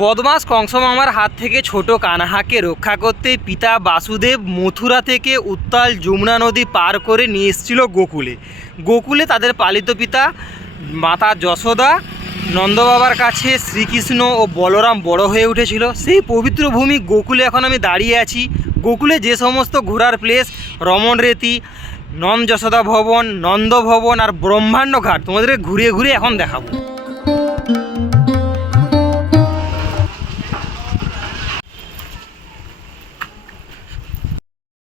বদমাস কংস মামার হাত থেকে ছোট কানহাকে রক্ষা করতে পিতা বাসুদেব মথুরা থেকে উত্তাল যমুনা নদী পার করে নিয়ে এসেছিল গোকুলে। গোকুলে তাদের পালিত পিতা মাতা যশোদা নন্দবাবার কাছে শ্রীকৃষ্ণ ও বলরাম বড় হয়ে উঠেছিল। সেই পবিত্র ভূমি গোকুলে এখন আমি দাঁড়িয়ে আছি। গোকুলে যে সমস্ত ঘোরার প্লেস, রমণ রেতি, নন্দ যশোদা ভবন, নন্দ ভবন আর ব্রহ্মাণ্ড ঘাট তোমাদের ঘুরিয়ে ঘুরিয়ে এখন দেখাবো।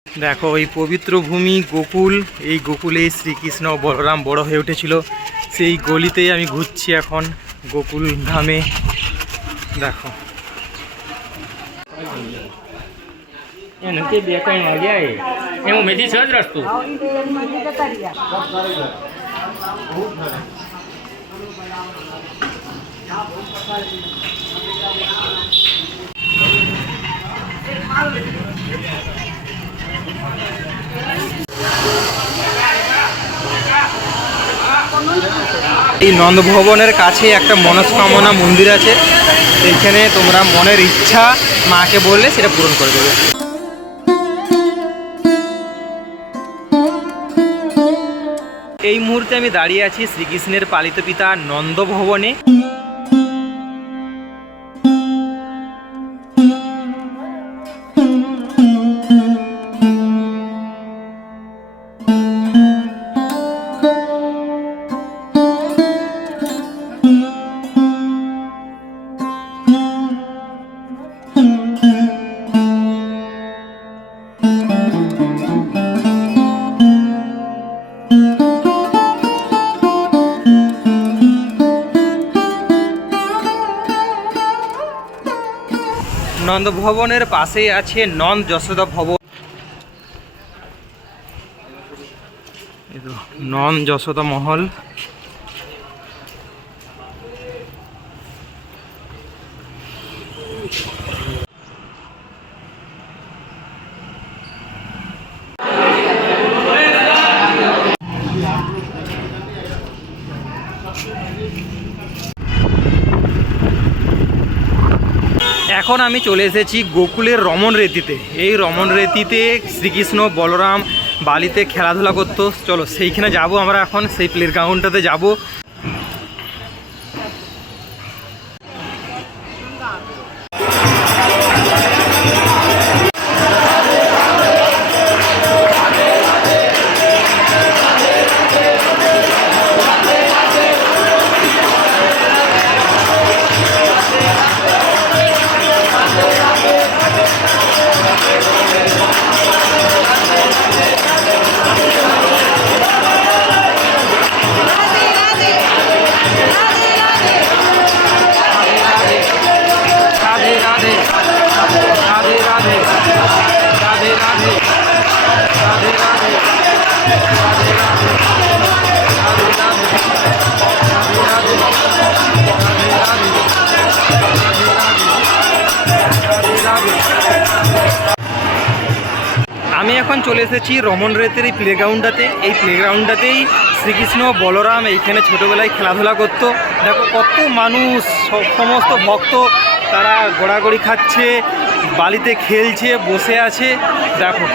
দেখো এই পবিত্র ভূমি গোকুল, এই গোকুলে শ্রীকৃষ্ণ বলরাম বড় হয়ে উঠেছিল। সেই গলিতেই আমি ঘুরছি এখন গোকুল ধামে। দেখো এই নন্দ ভবনের কাছে একটা মনস্কামনা মন্দির আছে। এইখানে তোমরা মনের ইচ্ছা মাকে বললে সেটা পূরণ করে দেবে। এই মুহূর্তে আমি দাঁড়িয়ে আছি শ্রীকৃষ্ণের পালিত পিতা নন্দ ভবনে। নন্দ ভবনের পাশেই আছে নন্দ যশোদা ভবন। নন্দ যশোদা মহল। এখন আমি চলে এসেছি গোকুলের রমণ রেতিতে। এই রমণ রেতিতে শ্রীকৃষ্ণ বলরাম বালিতে খেলাধুলা করতো। চলো সেইখানে যাব আমরা এখন, সেই প্লে গ্রাউন্ডটাতে যাব। আমি এখন চলে এসেছি রমণ রেতের এই প্লেগ্রাউন্ডটাতে। এই প্লেগ্রাউন্ডটাতেই শ্রীকৃষ্ণ বলরাম এইখানে ছোটোবেলায় খেলাধুলা করতো। দেখো কত মানুষ, সমস্ত ভক্ত তারা গড়াগড়ি খাচ্ছে, বালিতে খেলছে, বসে আছে। দেখো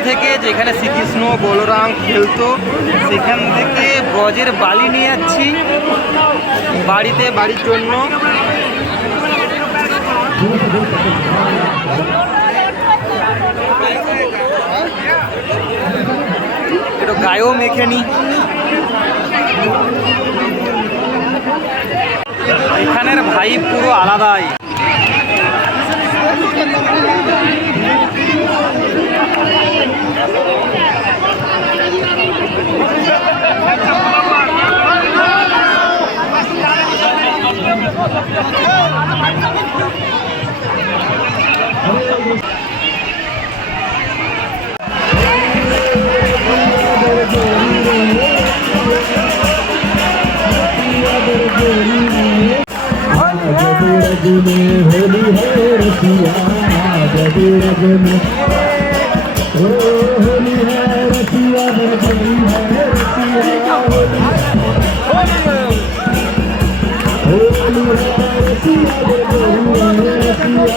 নদী থেকে যেখানে শ্রীকৃষ্ণ বলরাম খেলতো সেখান থেকে ব্রজের বালি নিয়ে যাচ্ছি বাড়ির জন্য। একটু গায়েও মেখে নি। এখানের ভাই পুরো আলাদাই। होली है रसिया जब रग में होली है रसिया होली है रसिया होली है रसिया होली है रसिया।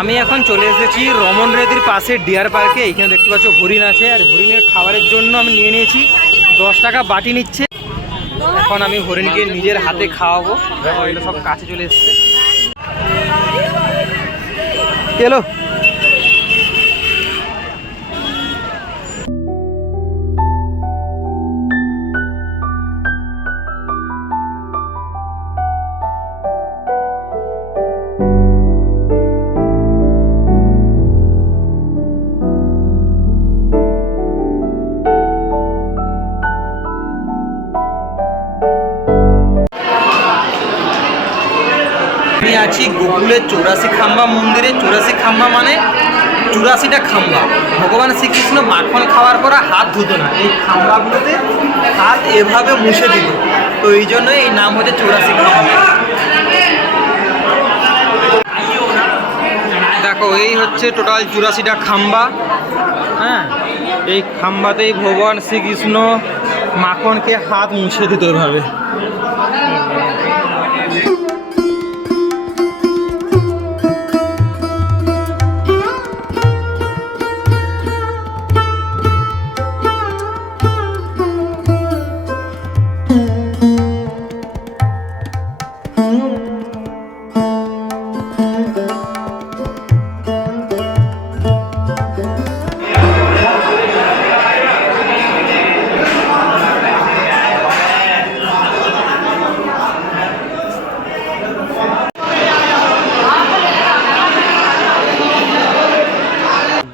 আমি এখন চলে এসেছি রমন রেতির পাশে ডিয়ার পার্কে। এইখানে দেখতে পাচ্ছ হরিণ আছে, আর হরিণের খাবারের জন্য আমি নিয়ে নিয়েছি 10 টাকা বাটি নিচ্ছে। এখন আমি হরিণকে নিজের হাতে খাওয়াবো। এগুলো সব কাছে চলে এসছে। চলো আমি আছি গোকুলের 84 খাম্বা মন্দিরে। 84 খাম্বা মানে 84টা খাম্বা। ভগবান শ্রীকৃষ্ণ মাখন খাওয়ার পর হাত ধুতো না, এই খাম্বাগুলোতে হাত এভাবে মুছে দিত, তো এই জন্য এই নাম হচ্ছে 84 খাম্বা। দেখো এই হচ্ছে টোটাল 84টা খাম্বা। হ্যাঁ, এই খাম্বাতেই ভগবান শ্রীকৃষ্ণ মাখনকে হাত মুছে দিত এভাবে।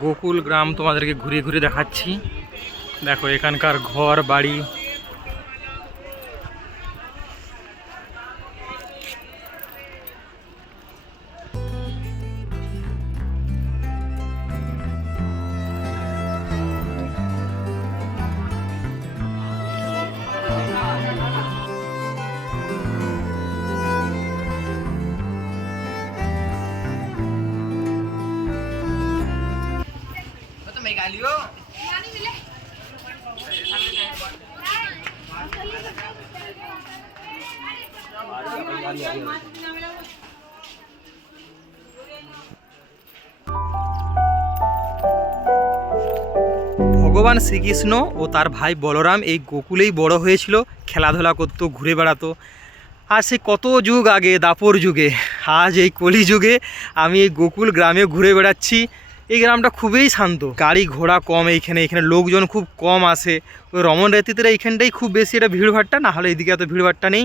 গোকুল গ্রাম তোমাদেরকে ঘুরে ঘুরে দেখাচ্ছি। দেখো এখানকার ঘর বাড়ি। ভগবান শ্রীকৃষ্ণ ও তার ভাই বলরাম এই গোকুলেই বড় হয়েছিল, খেলাধুলা করতো, ঘুরে বেড়াতো। আর সে কত যুগ আগে, দাপর যুগে। আজ এই কলি যুগে আমি এই গোকুল গ্রামে ঘুরে বেড়াচ্ছি। এই গ্রামটা খুবই শান্ত, গাড়ি ঘোড়া কম এইখানে, এখানে লোকজন খুব কম আসে। ওই রমন রেতিতে এইখানটাই খুব বেশি এটা ভিড়ভাড়টা, না হলে এইদিকে এত ভিড়ভাড়টা নেই।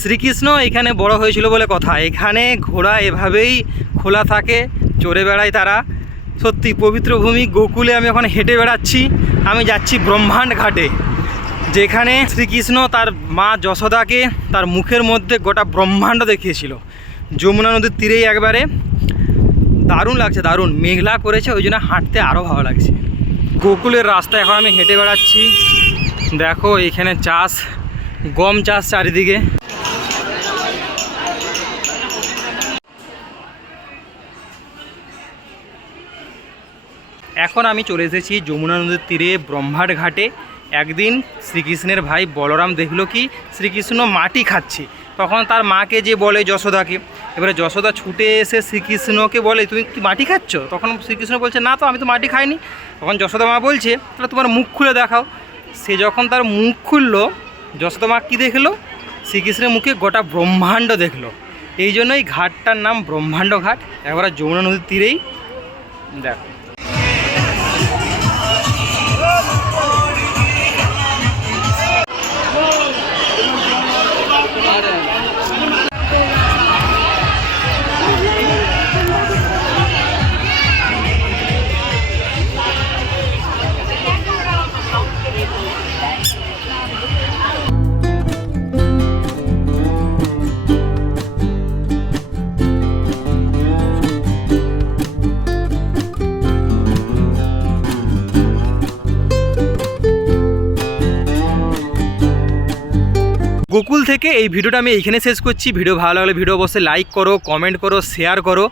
শ্রীকৃষ্ণ এখানে বড় হয়েছিল বলে কথা। এখানে ঘোড়া এভাবেই খোলা থাকে, চড়ে বেড়ায় তারা। সত্যি পবিত্র ভূমি গোকুলে আমি এখন হেঁটে বেড়াচ্ছি। আমি যাচ্ছি ব্রহ্মাণ্ড ঘাটে, যেখানে শ্রীকৃষ্ণ তার মা যশোদাকে তার মুখের মধ্যে গোটা ব্রহ্মাণ্ড দেখিয়েছিল। যমুনা নদীর তীরেই একবারে দারুণ লাগছে, দারুণ মেঘলা করেছে, ওই জন্য হাঁটতে আরও ভালো লাগছে। গোকুলের রাস্তায় এখন আমি হেঁটে বেড়াচ্ছি। দেখো এখানে চাষ, গম চাষ চারিদিকে। এখন আমি চলে এসেছি যমুনা নদীর তীরে ব্রহ্মাট ঘাটে। একদিন শ্রীকৃষ্ণের ভাই বলরাম দেখলো কি শ্রীকৃষ্ণ মাটি খাচ্ছে, তখন তার মাকে যে বলে যশোদাকে, এবারে যশোদা ছুটে এসে শ্রীকৃষ্ণকে বলে তুমি কি মাটি খাচ্ছ? তখন শ্রীকৃষ্ণ বলছে না তো, আমি তো মাটি খাইনি। তখন যশোদা মা বলছে তাহলে তোমার মুখ খুলে দেখাও। সে যখন তার মুখ খুললো, যশোদা মা কী দেখলো? শ্রীকৃষ্ণের মুখে গোটা ব্রহ্মাণ্ড দেখলো। এই জন্য এই ঘাটটার নাম ব্রহ্মাণ্ড ঘাট, একবার যমুনা নদীর তীরেই। দেখো গোকুল থেকে এই ভিডিওটা আমি এইখানে শেষ করছি। ভিডিও ভালো লাগলে ভিডিও অবশ্যই লাইক করো, কমেন্ট করো, শেয়ার করো।